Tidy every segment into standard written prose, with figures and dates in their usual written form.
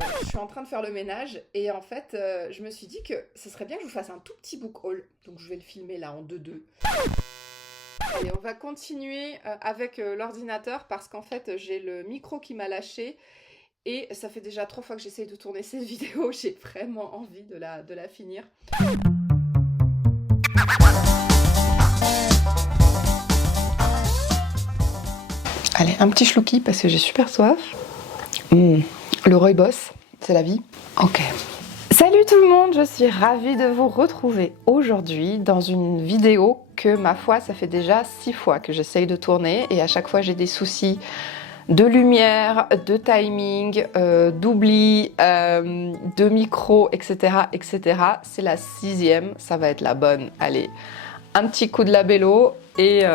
Je suis en train de faire le ménage et en fait, je me suis dit que ce serait bien que je vous fasse un tout petit book haul. Donc je vais le filmer là en 2-2. Allez, on va continuer avec l'ordinateur parce qu'en fait, j'ai le micro qui m'a lâché et ça fait déjà 3 fois que j'essaye de tourner cette vidéo. J'ai vraiment envie de la finir. Allez, un petit chlouki parce que j'ai super soif. Le rooibos, c'est la vie. Ok. Salut tout le monde, je suis ravie de vous retrouver aujourd'hui dans une vidéo que, ma foi, ça fait déjà 6 fois que j'essaye de tourner et à chaque fois j'ai des soucis de lumière, de timing, d'oubli, de micro, etc. etc. C'est la 6e, ça va être la bonne. Allez, un petit coup de labello et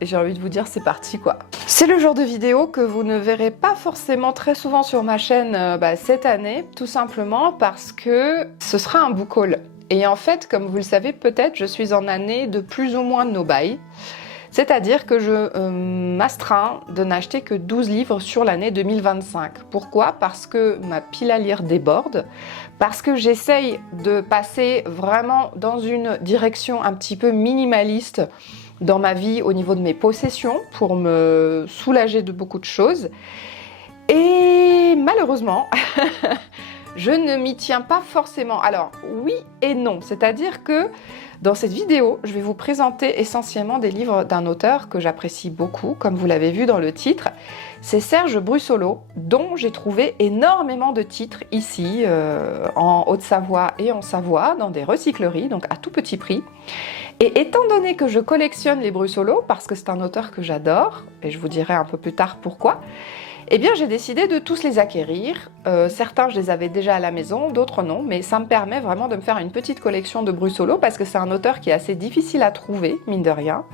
j'ai envie de vous dire c'est parti quoi. C'est le genre de vidéo que vous ne verrez pas forcément très souvent sur ma chaîne cette année, tout simplement parce que ce sera un book haul. Et en fait, comme vous le savez peut-être, je suis en année de plus ou moins no buy. C'est-à-dire que je m'astreins de n'acheter que 12 livres sur l'année 2025. Pourquoi? Parce que ma pile à lire déborde, parce que j'essaye de passer vraiment dans une direction un petit peu minimaliste dans ma vie au niveau de mes possessions pour me soulager de beaucoup de choses. Et malheureusement, je ne m'y tiens pas forcément. Alors oui et non, c'est-à-dire que dans cette vidéo, je vais vous présenter essentiellement des livres d'un auteur que j'apprécie beaucoup, comme vous l'avez vu dans le titre. C'est Serge Brussolo, dont j'ai trouvé énormément de titres ici, en Haute-Savoie et en Savoie, dans des recycleries, donc à tout petit prix. Et étant donné que je collectionne les Brussolo, parce que c'est un auteur que j'adore, et je vous dirai un peu plus tard pourquoi, eh bien j'ai décidé de tous les acquérir. Certains je les avais déjà à la maison, d'autres non, mais ça me permet vraiment de me faire une petite collection de Brussolo parce que c'est un auteur qui est assez difficile à trouver, mine de rien.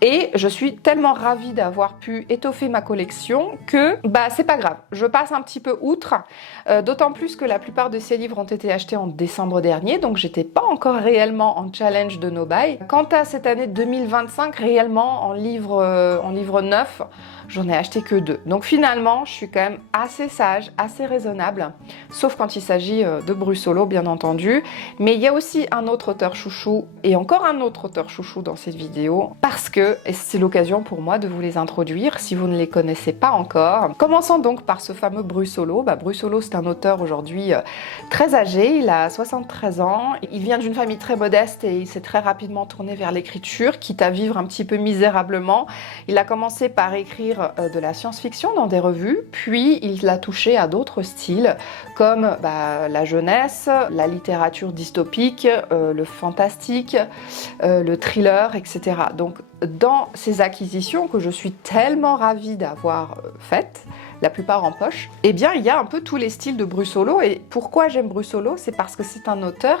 Et je suis tellement ravie d'avoir pu étoffer ma collection que c'est pas grave, je passe un petit peu outre, d'autant plus que la plupart de ces livres ont été achetés en décembre dernier, donc j'étais pas encore réellement en challenge de no buy. Quant à cette année 2025, réellement en livre neuf, j'en ai acheté que 2. Donc finalement, je suis quand même assez sage, assez raisonnable, sauf quand il s'agit de Brussolo, bien entendu. Mais il y a aussi un autre auteur chouchou et encore un autre auteur chouchou dans cette vidéo, parce que c'est l'occasion pour moi de vous les introduire si vous ne les connaissez pas encore. Commençons donc par ce fameux Brussolo. Brussolo, c'est un auteur aujourd'hui très âgé, il a 73 ans, il vient d'une famille très modeste et il s'est très rapidement tourné vers l'écriture, quitte à vivre un petit peu misérablement. Il a commencé par écrire de la science-fiction dans des revues, puis il a touché à d'autres styles comme la jeunesse, la littérature dystopique, le fantastique, le thriller, etc. Donc dans ces acquisitions que je suis tellement ravie d'avoir faites, la plupart en poche, eh bien il y a un peu tous les styles de Brussolo. Et pourquoi j'aime Brussolo? C'est parce que c'est un auteur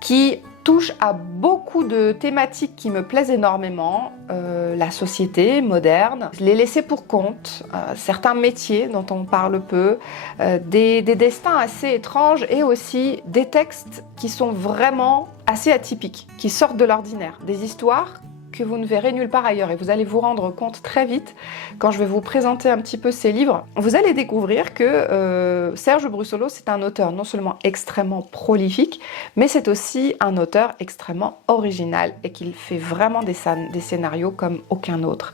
qui touche à beaucoup de thématiques qui me plaisent énormément, la société moderne, les laissés pour compte, certains métiers dont on parle peu, des destins assez étranges et aussi des textes qui sont vraiment assez atypiques, qui sortent de l'ordinaire, des histoires que vous ne verrez nulle part ailleurs. Et vous allez vous rendre compte très vite, quand je vais vous présenter un petit peu ces livres, vous allez découvrir que Serge Brussolo, c'est un auteur non seulement extrêmement prolifique, mais c'est aussi un auteur extrêmement original et qu'il fait vraiment des scénarios comme aucun autre.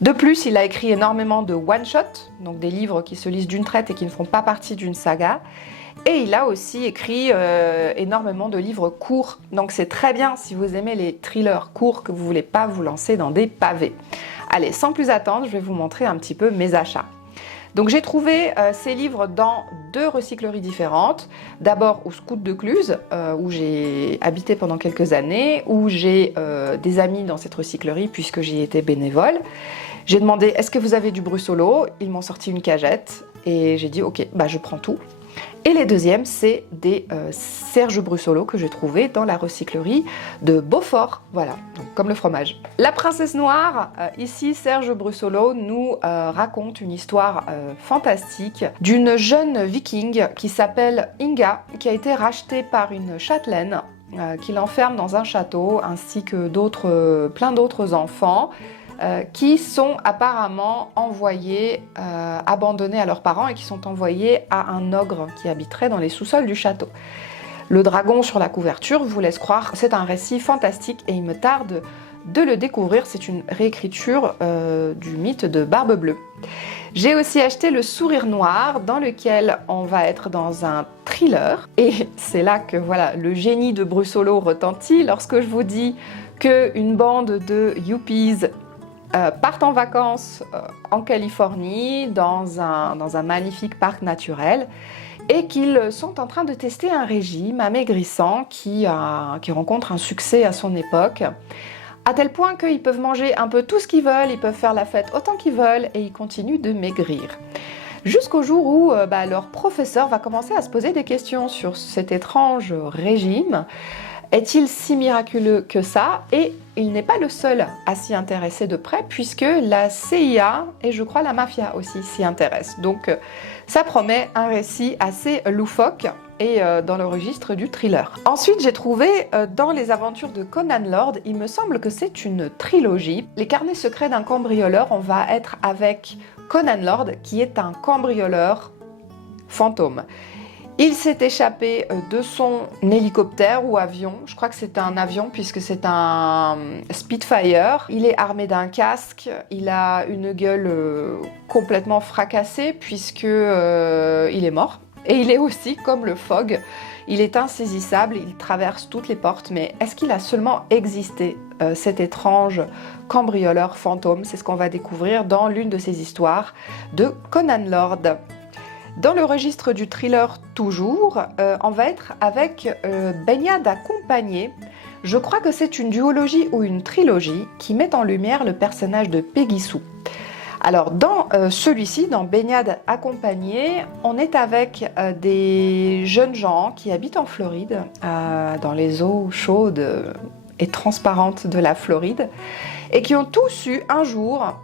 De plus, il a écrit énormément de one-shot, donc des livres qui se lisent d'une traite et qui ne font pas partie d'une saga. Et il a aussi écrit énormément de livres courts. Donc c'est très bien si vous aimez les thrillers courts, que vous ne voulez pas vous lancer dans des pavés. Allez, sans plus attendre, je vais vous montrer un petit peu mes achats. Donc j'ai trouvé ces livres dans 2 recycleries différentes. D'abord au Scout de Cluse, où j'ai habité pendant quelques années, où j'ai des amis dans cette recyclerie puisque j'y étais bénévole. J'ai demandé est-ce que vous avez du Brussolo? Ils m'ont sorti une cagette et j'ai dit ok, je prends tout. Et les deuxièmes, c'est des Serge Brussolo que j'ai trouvé dans la recyclerie de Beaufort, voilà, donc comme le fromage. La princesse noire, ici Serge Brussolo nous raconte une histoire fantastique d'une jeune viking qui s'appelle Inga, qui a été rachetée par une châtelaine qui l'enferme dans un château ainsi que plein d'autres enfants. qui sont apparemment envoyés, abandonnés à leurs parents et qui sont envoyés à un ogre qui habiterait dans les sous-sols du château. Le dragon sur la couverture vous laisse croire que c'est un récit fantastique et il me tarde de le découvrir. C'est une réécriture du mythe de Barbe Bleue. J'ai aussi acheté Le Sourire Noir, dans lequel on va être dans un thriller. Et c'est là que voilà, le génie de Brussolo retentit lorsque je vous dis qu'une bande de yuppies partent en vacances en Californie, dans un magnifique parc naturel, et qu'ils sont en train de tester un régime amaigrissant qui rencontre un succès à son époque, à tel point qu'ils peuvent manger un peu tout ce qu'ils veulent, ils peuvent faire la fête autant qu'ils veulent, et ils continuent de maigrir. Jusqu'au jour où leur professeur va commencer à se poser des questions sur cet étrange régime. Est-il si miraculeux que ça? Et il n'est pas le seul à s'y intéresser de près, puisque la CIA et je crois la mafia aussi s'y intéressent. Donc ça promet un récit assez loufoque et dans le registre du thriller. Ensuite, j'ai trouvé dans les aventures de Conan Lord, il me semble que c'est une trilogie. Les carnets secrets d'un cambrioleur, on va être avec Conan Lord, qui est un cambrioleur fantôme. Il s'est échappé de son hélicoptère ou avion, je crois que c'est un avion puisque c'est un Spitfire. Il est armé d'un casque, il a une gueule complètement fracassée puisque il est mort. Et il est aussi comme le Fog, il est insaisissable, il traverse toutes les portes, mais est-ce qu'il a seulement existé, cet étrange cambrioleur fantôme? C'est ce qu'on va découvrir dans l'une de ces histoires de Conan Lord. Dans le registre du thriller toujours, on va être avec Baignade accompagnée. Je crois que c'est une duologie ou une trilogie qui met en lumière le personnage de Peggy Sue. Alors dans celui-ci, dans Baignade accompagnée, on est avec des jeunes gens qui habitent en Floride, dans les eaux chaudes et transparentes de la Floride, et qui ont tous eu un jour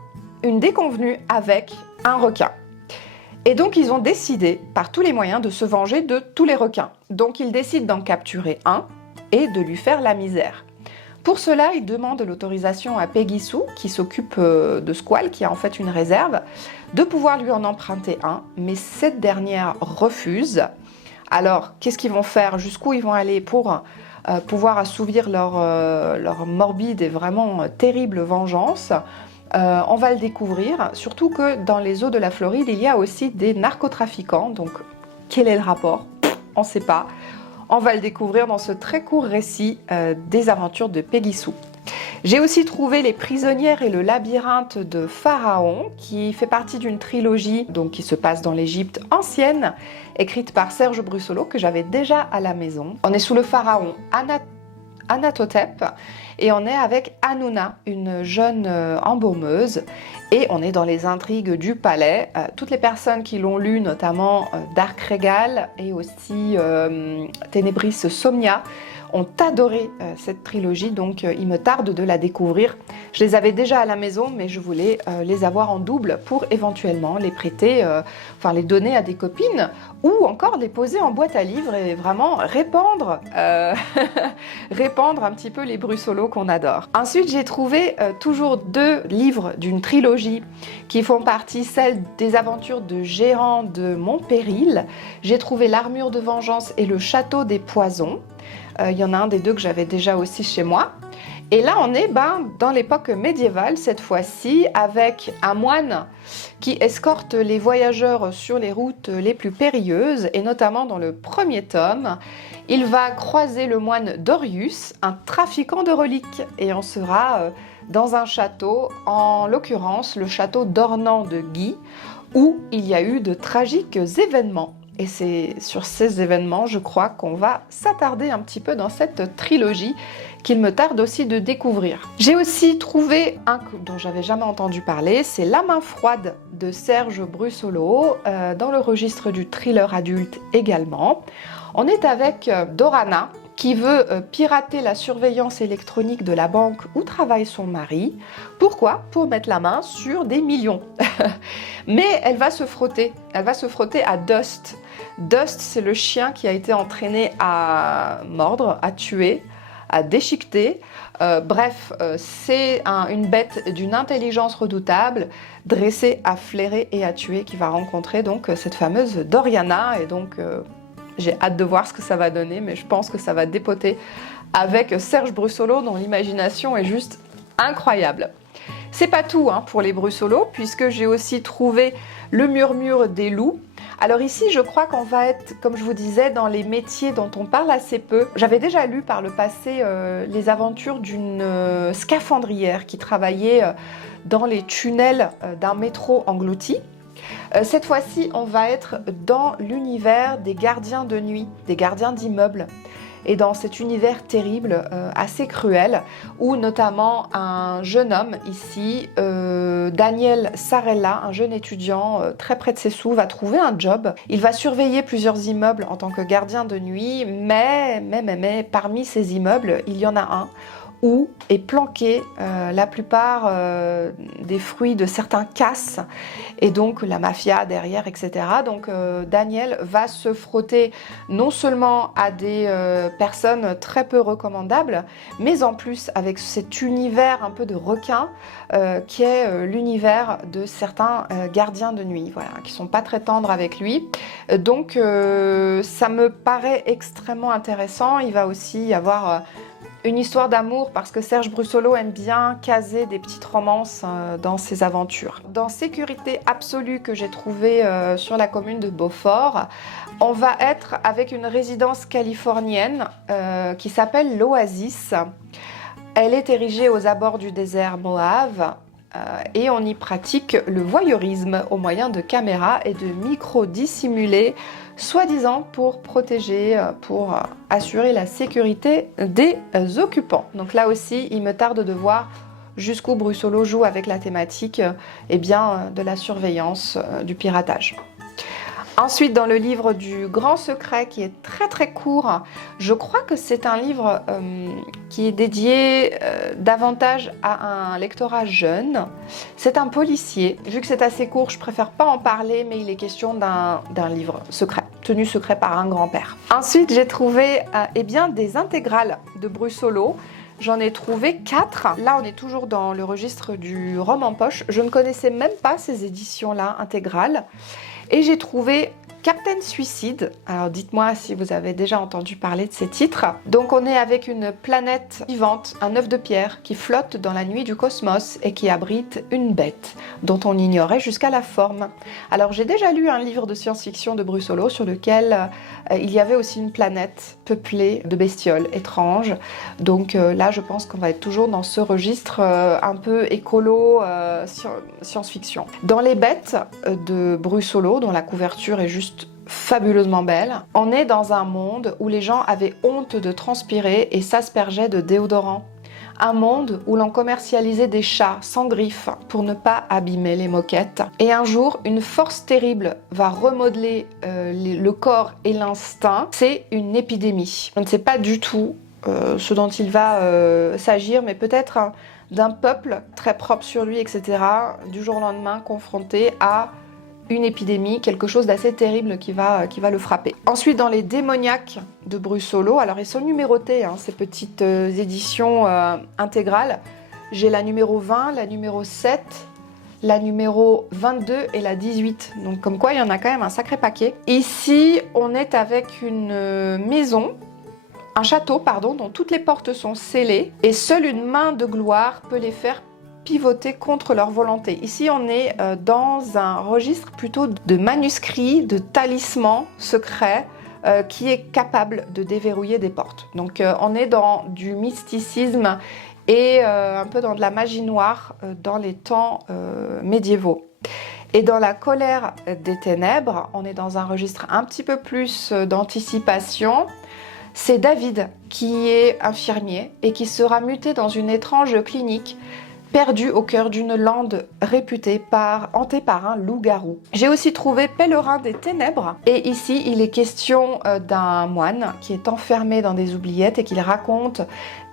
une déconvenue avec un requin. Et donc ils ont décidé par tous les moyens de se venger de tous les requins. Donc ils décident d'en capturer un et de lui faire la misère. Pour cela, ils demandent l'autorisation à Peggy Sue, qui s'occupe de Squall, qui a en fait une réserve, de pouvoir lui en emprunter un, mais cette dernière refuse. Alors, qu'est-ce qu'ils vont faire? Jusqu'où ils vont aller pour pouvoir assouvir leur morbide et vraiment terrible vengeance? On va le découvrir, surtout que dans les eaux de la Floride, il y a aussi des narcotrafiquants, donc quel est le rapport? On ne sait pas. On va le découvrir dans ce très court récit des aventures de Peggy Sue. J'ai aussi trouvé Les Prisonnières et le labyrinthe de Pharaon, qui fait partie d'une trilogie donc, qui se passe dans l'Égypte ancienne, écrite par Serge Brussolo, que j'avais déjà à la maison. On est sous le pharaon Anatotep et on est avec Hanouna, une jeune embaumeuse, et on est dans les intrigues du palais. Toutes les personnes qui l'ont lu, notamment Dark Regal et aussi Ténébris Somnia, ont adoré cette trilogie, donc il me tarde de la découvrir. Je les avais déjà à la maison, mais je voulais les avoir en double pour éventuellement les prêter, enfin les donner à des copines, ou encore les poser en boîte à livres et vraiment répandre, répandre un petit peu les Brussolos qu'on adore. Ensuite, j'ai trouvé toujours 2 livres d'une trilogie qui font partie, celle des aventures de Gérant de Montpéril. J'ai trouvé L'Armure de Vengeance et Le Château des Poisons. Il y en a un des 2 que j'avais déjà aussi chez moi. Et là, on est dans l'époque médiévale, cette fois-ci, avec un moine qui escorte les voyageurs sur les routes les plus périlleuses, et notamment dans le premier tome, il va croiser le moine Dorius, un trafiquant de reliques, et on sera dans un château, en l'occurrence le château d'Ornans de Guy, où il y a eu de tragiques événements. Et c'est sur ces événements, je crois, qu'on va s'attarder un petit peu dans cette trilogie qu'il me tarde aussi de découvrir. J'ai aussi trouvé un dont j'avais jamais entendu parler, c'est La Main Froide de Serge Brussolo, dans le registre du thriller adulte également. On est avec Dorana, qui veut pirater la surveillance électronique de la banque où travaille son mari. Pourquoi? Pour mettre la main sur des millions. Mais elle va se frotter à Dust. Dust, c'est le chien qui a été entraîné à mordre, à tuer, à déchiqueter. Bref, c'est une bête d'une intelligence redoutable, dressée à flairer et à tuer, qui va rencontrer donc cette fameuse Doriana. Et donc, j'ai hâte de voir ce que ça va donner, mais je pense que ça va dépoter avec Serge Brussolo, dont l'imagination est juste incroyable. C'est pas tout pour les Brussolo, puisque j'ai aussi trouvé Le Murmure des loups. Alors ici, je crois qu'on va être, comme je vous disais, dans les métiers dont on parle assez peu. J'avais déjà lu par le passé les aventures d'une scaphandrière qui travaillait dans les tunnels d'un métro englouti. Cette fois-ci, on va être dans l'univers des gardiens de nuit, des gardiens d'immeubles. Et dans cet univers terrible, assez cruel, où notamment un jeune homme ici, Daniel Sarella, un jeune étudiant très près de ses sous, va trouver un job. Il va surveiller plusieurs immeubles en tant que gardien de nuit, mais parmi ces immeubles, il y en a un où est planqué la plupart des fruits de certains casses, et donc la mafia derrière, etc. Donc Daniel va se frotter non seulement à des personnes très peu recommandables, mais en plus avec cet univers un peu de requin qui est l'univers de certains gardiens de nuit, voilà, qui sont pas très tendres avec lui. Donc ça me paraît extrêmement intéressant. Il va aussi y avoir une histoire d'amour, parce que Serge Brussolo aime bien caser des petites romances dans ses aventures. Dans Sécurité absolue, que j'ai trouvé sur la commune de Beaufort, on va être avec une résidence californienne qui s'appelle l'Oasis. Elle est érigée aux abords du désert Mojave et on y pratique le voyeurisme au moyen de caméras et de micros dissimulés, soi-disant pour protéger, pour assurer la sécurité des occupants. Donc là aussi, il me tarde de voir jusqu'où Brussolo joue avec la thématique de la surveillance, du piratage. Ensuite, dans le livre du Grand Secret, qui est très très court, je crois que c'est un livre qui est dédié davantage à un lectorat jeune. C'est un policier. Vu que c'est assez court, je préfère pas en parler, mais il est question d'un livre secret, tenu secret par un grand-père. Ensuite, j'ai trouvé des intégrales de Brussolo. J'en ai trouvé 4. Là, on est toujours dans le registre du roman poche. Je ne connaissais même pas ces éditions-là intégrales. Et j'ai trouvé Captain Suicide. Alors dites-moi si vous avez déjà entendu parler de ces titres. Donc on est avec une planète vivante, un œuf de pierre qui flotte dans la nuit du cosmos et qui abrite une bête dont on ignorait jusqu'à la forme. Alors j'ai déjà lu un livre de science-fiction de Brussolo sur lequel il y avait aussi une planète peuplée de bestioles étranges. Donc là je pense qu'on va être toujours dans ce registre un peu écolo, science-fiction. Dans les bêtes de Brussolo, dont la couverture est juste fabuleusement belle, on est dans un monde où les gens avaient honte de transpirer et s'aspergeaient de déodorant. Un monde où l'on commercialisait des chats sans griffes pour ne pas abîmer les moquettes. Et un jour, une force terrible va remodeler le corps et l'instinct. C'est une épidémie. On ne sait pas du tout ce dont il va s'agir, mais peut-être d'un peuple très propre sur lui, etc., du jour au lendemain confronté à une épidémie, quelque chose d'assez terrible qui va le frapper. Ensuite, dans les démoniaques de Brussolo, alors ils sont numérotés, ces petites éditions intégrales. J'ai la numéro 20, la numéro 7, la numéro 22 et la 18. Donc comme quoi, il y en a quand même un sacré paquet. Ici, on est avec une maison, un château, pardon, dont toutes les portes sont scellées et seule une main de gloire peut les faire pivoter contre leur volonté. Ici, on est dans un registre plutôt de manuscrits, de talismans secrets qui est capable de déverrouiller des portes. Donc, on est dans du mysticisme et un peu dans de la magie noire dans les temps médiévaux. Et dans la colère des ténèbres, on est dans un registre un petit peu plus d'anticipation. C'est David qui est infirmier et qui sera muté dans une étrange clinique perdu au cœur d'une lande réputée hantée par un loup-garou. J'ai aussi trouvé Pèlerin des ténèbres, et ici il est question d'un moine qui est enfermé dans des oubliettes et qu'il raconte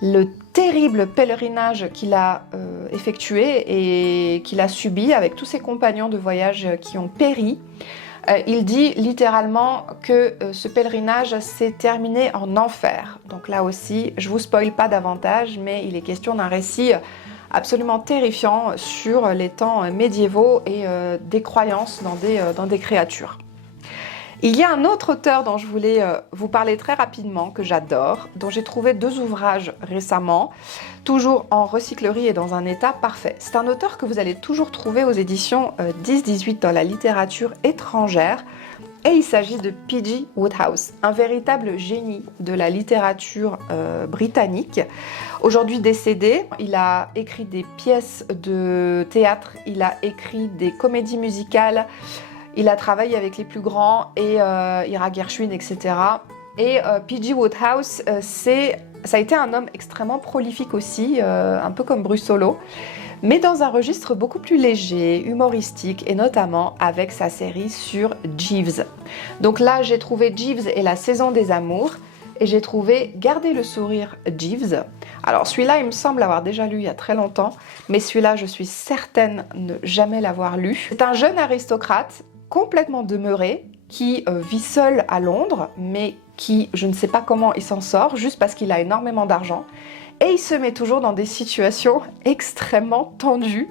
le terrible pèlerinage qu'il a effectué et qu'il a subi avec tous ses compagnons de voyage qui ont péri. Il dit littéralement que ce pèlerinage s'est terminé en enfer. Donc là aussi, je vous spoile pas davantage, mais il est question d'un récit absolument terrifiant sur les temps médiévaux et des croyances dans des créatures. Il y a un autre auteur dont je voulais vous parler très rapidement, que j'adore, dont j'ai trouvé 2 ouvrages récemment, toujours en recyclerie et dans un état parfait. C'est un auteur que vous allez toujours trouver aux éditions 10-18 dans la littérature étrangère, et il s'agit de P.G. Wodehouse, un véritable génie de la littérature britannique. Aujourd'hui décédé, il a écrit des pièces de théâtre, il a écrit des comédies musicales, il a travaillé avec les plus grands, et Ira Gershwin, etc. Et P.G. Wodehouse, ça a été un homme extrêmement prolifique aussi, un peu comme Brussolo, mais dans un registre beaucoup plus léger, humoristique, et notamment avec sa série sur Jeeves. Donc là, j'ai trouvé Jeeves et la saison des amours, et j'ai trouvé Garder le sourire Jeeves. Alors celui-là, il me semble l'avoir déjà lu il y a très longtemps, mais celui-là, je suis certaine ne jamais l'avoir lu. C'est un jeune aristocrate complètement demeuré, qui vit seul à Londres, mais qui, je ne sais pas comment il s'en sort, juste parce qu'il a énormément d'argent. Et il se met toujours dans des situations extrêmement tendues.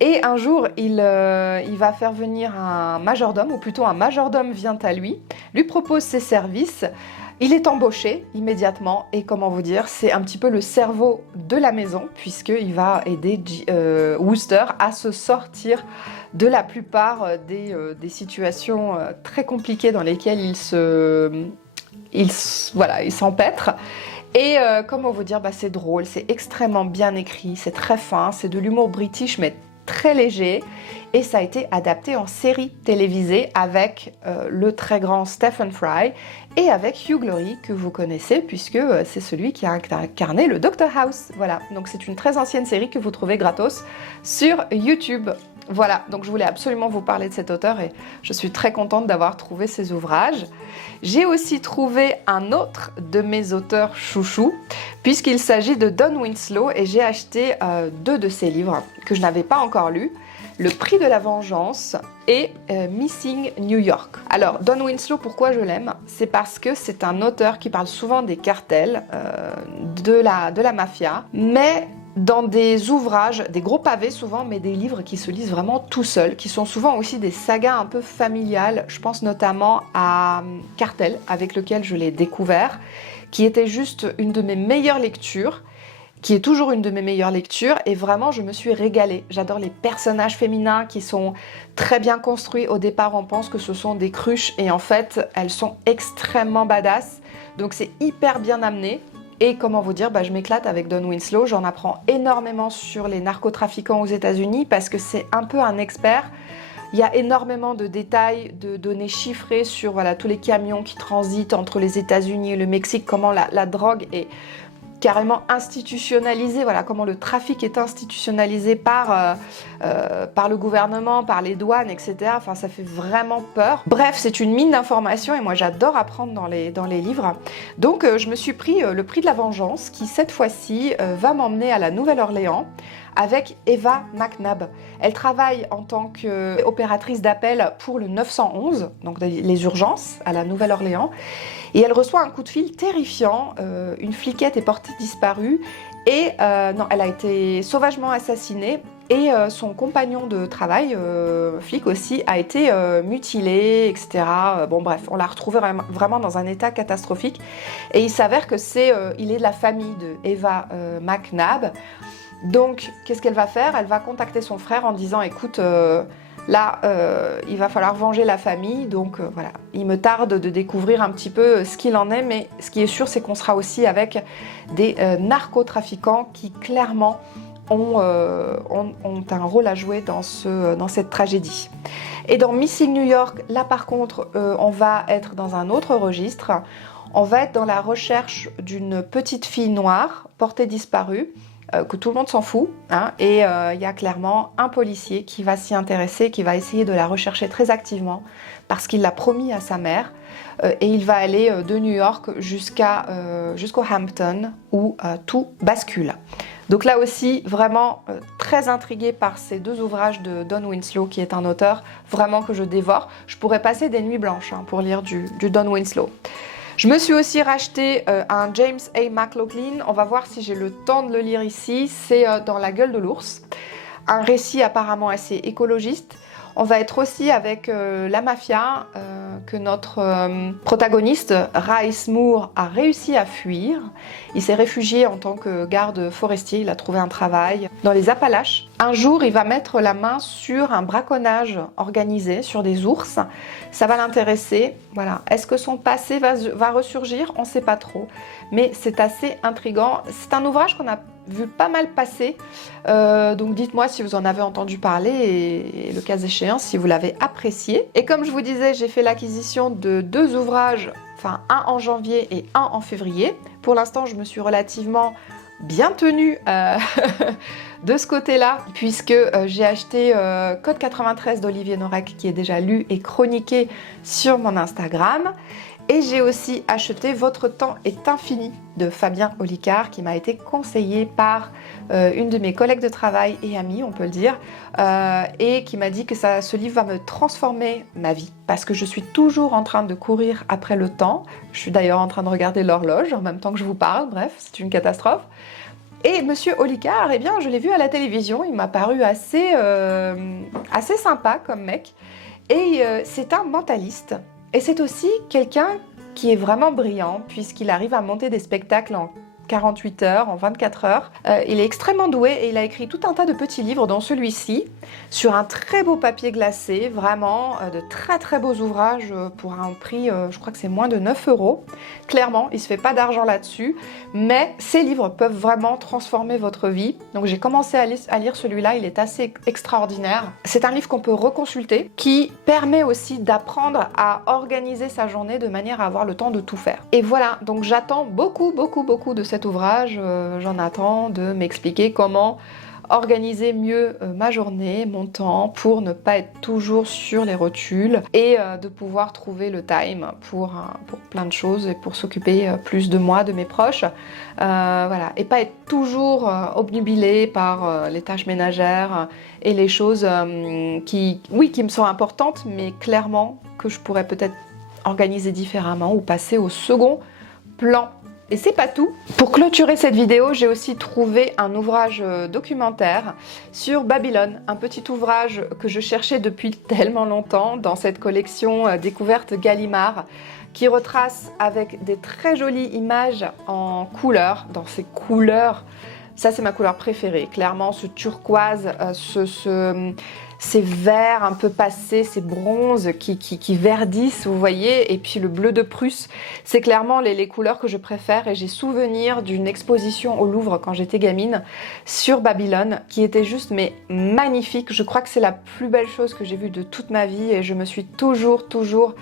Et un jour, il va faire venir un majordome, ou plutôt un majordome vient à lui propose ses services. Il est embauché immédiatement, et comment vous dire, c'est un petit peu le cerveau de la maison, puisqu'il va aider Wooster à se sortir de la plupart des situations très compliquées dans lesquelles il s'empêtre. Et comment vous dire, c'est drôle, c'est extrêmement bien écrit, c'est très fin, c'est de l'humour british mais très léger, et ça a été adapté en série télévisée avec le très grand Stephen Fry et avec Hugh Laurie, que vous connaissez puisque c'est celui qui a incarné le Dr House. Voilà, donc c'est une très ancienne série que vous trouvez gratos sur YouTube. Voilà, donc je voulais absolument vous parler de cet auteur et je suis très contente d'avoir trouvé ses ouvrages. J'ai aussi trouvé un autre de mes auteurs chouchous, puisqu'il s'agit de Don Winslow, et j'ai acheté 2 de ses livres que je n'avais pas encore lus, Le Prix de la Vengeance et Missing New York. Alors, Don Winslow, pourquoi je l'aime? C'est parce que c'est un auteur qui parle souvent des cartels, de la mafia, mais dans des ouvrages, des gros pavés souvent, mais des livres qui se lisent vraiment tout seuls, qui sont souvent aussi des sagas un peu familiales. Je pense notamment à Cartel, avec lequel je l'ai découvert, qui était juste une de mes meilleures lectures, qui est toujours une de mes meilleures lectures, et vraiment je me suis régalée. J'adore les personnages féminins qui sont très bien construits. Au départ on pense que ce sont des cruches, et en fait elles sont extrêmement badass, donc c'est hyper bien amené. Et comment vous dire, je m'éclate avec Don Winslow, j'en apprends énormément sur les narcotrafiquants aux États-Unis parce que c'est un peu un expert. Il y a énormément de détails, de données chiffrées sur tous les camions qui transitent entre les États-Unis et le Mexique, comment la drogue est carrément institutionnalisée, comment le trafic est institutionnalisé par le gouvernement, par les douanes, etc. Enfin, ça fait vraiment peur. Bref, c'est une mine d'informations et moi j'adore apprendre dans les livres. Donc je me suis pris Le Prix de la Vengeance, qui cette fois-ci va m'emmener à la Nouvelle-Orléans avec Eva McNabb. Elle travaille en tant qu'opératrice d'appel pour le 911, donc les urgences à la Nouvelle-Orléans, et elle reçoit un coup de fil terrifiant. Une fliquette est portée disparue et elle a été sauvagement assassinée, et son compagnon de travail, flic aussi, a été mutilé, etc. Bon bref, on l'a retrouvé vraiment dans un état catastrophique, et il s'avère que il est de la famille de Eva McNabb. Donc, qu'est-ce qu'elle va faire? Elle va contacter son frère en disant « Écoute, là, il va falloir venger la famille, donc voilà, il me tarde de découvrir un petit peu ce qu'il en est, mais ce qui est sûr, c'est qu'on sera aussi avec des narcotrafiquants qui, clairement, ont un rôle à jouer dans cette tragédie. » Et dans Missing New York, là par contre, on va être dans un autre registre. On va être dans la recherche d'une petite fille noire portée disparue, que tout le monde s'en fout, et il y a clairement un policier qui va s'y intéresser, qui va essayer de la rechercher très activement, parce qu'il l'a promis à sa mère, et il va aller de New York jusqu'au Hampton, où tout bascule. Donc là aussi, vraiment très intriguée par ces deux ouvrages de Don Winslow, qui est un auteur vraiment que je dévore. Je pourrais passer des nuits blanches pour lire du Don Winslow. Je me suis aussi racheté un James A. McLaughlin. On va voir si j'ai le temps de le lire ici. C'est Dans la gueule de l'ours. Un récit apparemment assez écologiste. On va être aussi avec la mafia que notre protagoniste, Rice Moore, a réussi à fuir. Il s'est réfugié en tant que garde forestier, il a trouvé un travail dans les Appalaches. Un jour, il va mettre la main sur un braconnage organisé sur des ours. Ça va l'intéresser. Voilà. Est-ce que son passé va ressurgir? On ne sait pas trop. Mais c'est assez intriguant. C'est un ouvrage qu'on a vu pas mal passer, donc dites-moi si vous en avez entendu parler et le cas échéant si vous l'avez apprécié. Et comme je vous disais, j'ai fait l'acquisition de deux ouvrages, enfin un en janvier et un en février. Pour l'instant, je me suis relativement bien tenue de ce côté-là, puisque j'ai acheté Code 93 d'Olivier Norek, qui est déjà lu et chroniqué sur mon Instagram. Et j'ai aussi acheté Votre temps est infini de Fabien Olicard, qui m'a été conseillé par une de mes collègues de travail et amie, on peut le dire, et qui m'a dit que ce livre va me transformer ma vie, parce que je suis toujours en train de courir après le temps. Je suis d'ailleurs en train de regarder l'horloge en même temps que je vous parle, bref, c'est une catastrophe. Et Monsieur Olicard, eh bien, je l'ai vu à la télévision, il m'a paru assez sympa comme mec, et c'est un mentaliste. Et c'est aussi quelqu'un qui est vraiment brillant, puisqu'il arrive à monter des spectacles en 48 heures, en 24 heures. Il est extrêmement doué et il a écrit tout un tas de petits livres, dont celui-ci, sur un très beau papier glacé, vraiment de très très beaux ouvrages pour un prix, je crois que c'est moins de 9 €. Clairement, il ne se fait pas d'argent là-dessus, mais ces livres peuvent vraiment transformer votre vie. Donc j'ai commencé à lire celui-là, il est assez extraordinaire. C'est un livre qu'on peut reconsulter, qui permet aussi d'apprendre à organiser sa journée de manière à avoir le temps de tout faire. Et voilà, donc j'attends beaucoup de cet ouvrage, j'en attends de m'expliquer comment organiser mieux ma journée, mon temps, pour ne pas être toujours sur les rotules et de pouvoir trouver le time pour plein de choses et pour s'occuper plus de moi, de mes proches, voilà, et pas être toujours obnubilé par les tâches ménagères et les choses qui me sont importantes, mais clairement que je pourrais peut-être organiser différemment ou passer au second plan. Et c'est pas tout. Pour clôturer cette vidéo, j'ai aussi trouvé un ouvrage documentaire sur Babylone, un petit ouvrage que je cherchais depuis tellement longtemps dans cette collection découverte Gallimard, qui retrace avec des très jolies images en couleur, dans ces couleurs. Ça, c'est ma couleur préférée, clairement, ce turquoise, ces verts un peu passés, ces bronzes qui verdissent, vous voyez, et puis le bleu de Prusse, c'est clairement les couleurs que je préfère. Et j'ai souvenir d'une exposition au Louvre quand j'étais gamine sur Babylone, qui était juste mais magnifique. Je crois que c'est la plus belle chose que j'ai vue de toute ma vie, et je me suis toujours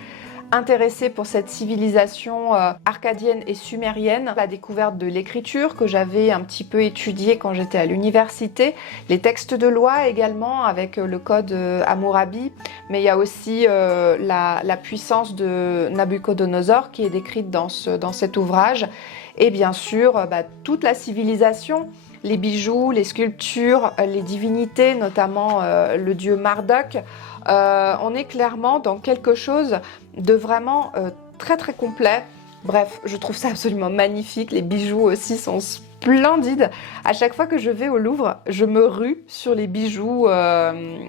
intéressée pour cette civilisation arcadienne et sumérienne, la découverte de l'écriture que j'avais un petit peu étudiée quand j'étais à l'université, les textes de loi également avec le code Hammurabi, mais il y a aussi la puissance de Nabucodonosor qui est décrite dans cet ouvrage, et bien sûr toute la civilisation, les bijoux, les sculptures, les divinités, notamment le dieu Marduk. On est clairement dans quelque chose de vraiment très complet. Bref, je trouve ça absolument magnifique. Les bijoux aussi sont splendides. À chaque fois que je vais au Louvre, je me rue sur les bijoux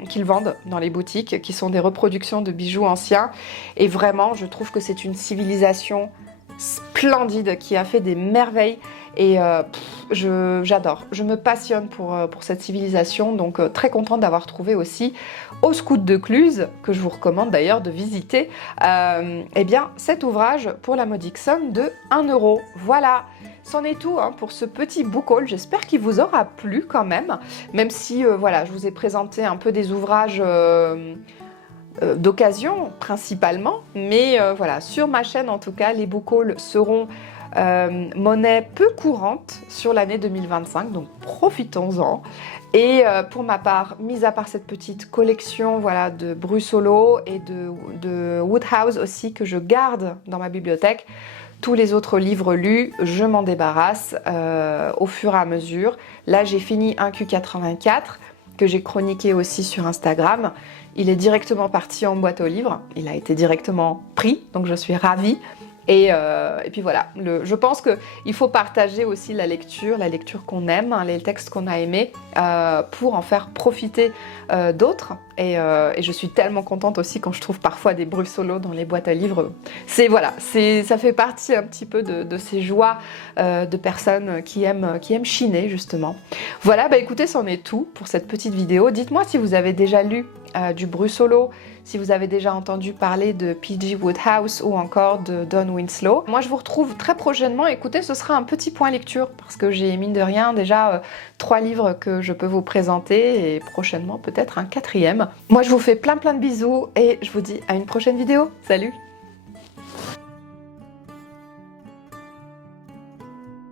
qu'ils vendent dans les boutiques, qui sont des reproductions de bijoux anciens. Et vraiment, je trouve que c'est une civilisation splendide qui a fait des merveilles. Et j'adore, je me passionne pour cette civilisation, donc très contente d'avoir trouvé aussi au Scout de Cluse, que je vous recommande d'ailleurs de visiter, eh bien cet ouvrage pour la modique somme de 1 €. Voilà, c'en est tout pour ce petit book haul. J'espère qu'il vous aura plu quand même si voilà, je vous ai présenté un peu des ouvrages d'occasion principalement, mais voilà, sur ma chaîne en tout cas, les book hauls seront monnaie peu courante sur l'année 2025, donc profitons-en. Et pour ma part, mis à part cette petite collection voilà, de Brussolo et de Woodhouse aussi que je garde dans ma bibliothèque, Tous les autres livres lus, je m'en débarrasse au fur et à mesure. Là, j'ai fini un Q84 que j'ai chroniqué aussi sur Instagram. Il est directement parti en boîte aux livres. Il a été directement pris, donc je suis ravie. Et puis voilà, je pense qu'il faut partager aussi la lecture qu'on aime, hein, les textes qu'on a aimés, pour en faire profiter d'autres. Et je suis tellement contente aussi quand je trouve parfois des Brussolo dans les boîtes à livres. Ça fait partie un petit peu de ces joies de personnes qui aiment chiner justement. Voilà, bah écoutez, c'en est tout pour cette petite vidéo. Dites-moi si vous avez déjà lu du Brussolo, si vous avez déjà entendu parler de P.G. Wodehouse ou encore de Don Winslow. Moi, je vous retrouve très prochainement. Écoutez, ce sera un petit point lecture parce que j'ai, mine de rien, déjà 3 livres que je peux vous présenter et prochainement peut-être un 4e. Moi, je vous fais plein de bisous et je vous dis à une prochaine vidéo. Salut!